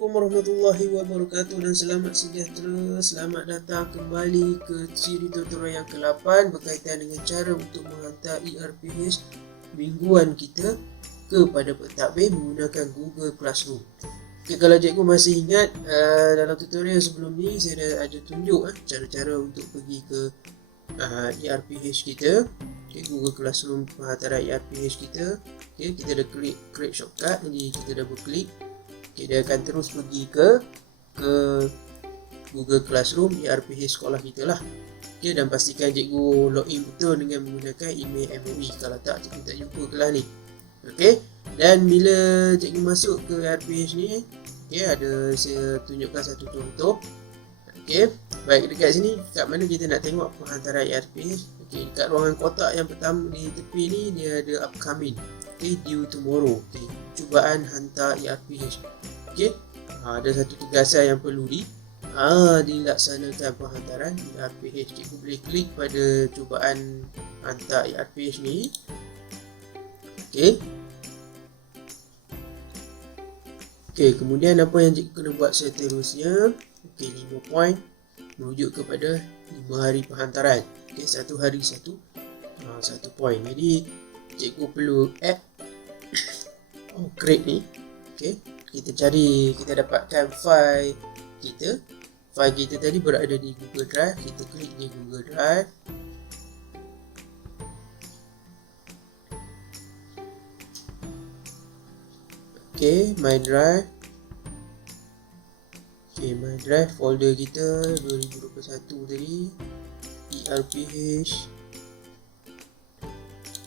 Assalamualaikum warahmatullahi wabarakatuh dan selamat sejahtera. Selamat datang kembali ke siri tutorial yang ke-8 berkaitan dengan cara untuk menghantar eRPH mingguan kita kepada pentadbir menggunakan Google Classroom. Okay, kalau cikgu masih ingat, dalam tutorial sebelum ni saya dah tunjuk cara-cara untuk pergi ke eRPH kita. Okay, Google Classroom Penghantaran eRPH kita. Okay, kita dah klik create shortcut, jadi kita double klik. Okay, dia akan terus pergi ke Google Classroom eRPH sekolah kita lah. Okay, dan pastikan cikgu login betul dengan menggunakan email MOE. Kalau tak, cikgu tak jumpa kelas ni. Okay, dan bila cikgu masuk ke eRPH ni, okay, saya tunjukkan satu contoh. Okay, baik, dekat sini kat mana kita nak tengok penghantaran eRPH. Okay, dekat ruangan kotak yang pertama di tepi ni, dia ada upcoming. Okay, due tomorrow. Okay, cubaan hantar eRPH. Okay, ada satu tugasan yang perlu dilaksanakan penghantaran eRPH. Cikgu boleh klik pada cubaan hantar eRPH ni. Okay. Okay, kemudian apa yang cikgu kena buat seterusnya? Okay, 5 poin merujuk kepada 5 hari penghantaran. Okay, satu hari satu poin. Jadi cikgu perlu add create ni. Okay, kita dapatkan file kita. File kita tadi berada di Google Drive. Kita klik di Google Drive. Okay, My Drive. Okay, My Drive folder kita 2021 tadi, eRPH.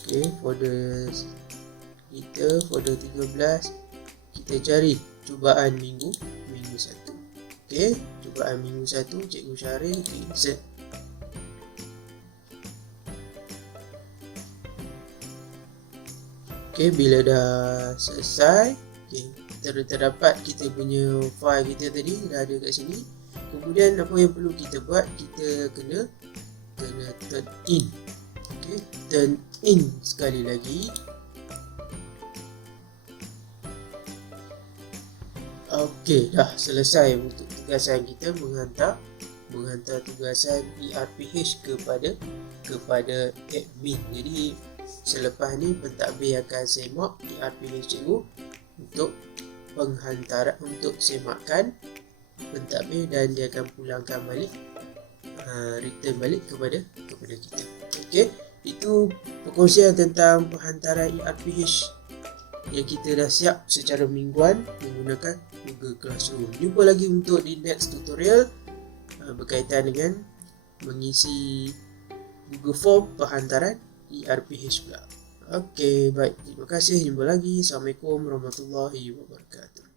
Okay, folder kita folder 13. Kita cari cubaan minggu 1. Okay, cubaan minggu 1, cikgu Syaril, insert. Okay, bila dah selesai, okay, terdapat kita punya file kita tadi dah ada kat sini. Kemudian apa yang perlu kita buat, kita kena turn in. Okay, turn in sekali lagi. Okey, dah selesai untuk tugasan kita menghantar tugasan eRPH kepada admin. Jadi selepas ni pentadbir akan semak eRPH cikgu untuk penghantaran, untuk semakkan pentadbir, dan dia akan pulangkan balik, return balik kepada kita. Okey, itu perkongsian tentang penghantaran eRPH yang kita dah siap secara mingguan menggunakan Google Classroom. Jumpa lagi untuk di next tutorial berkaitan dengan mengisi Google Form penghantaran eRPH pula. Okey, baik. Terima kasih. Jumpa lagi. Assalamualaikum warahmatullahi wabarakatuh.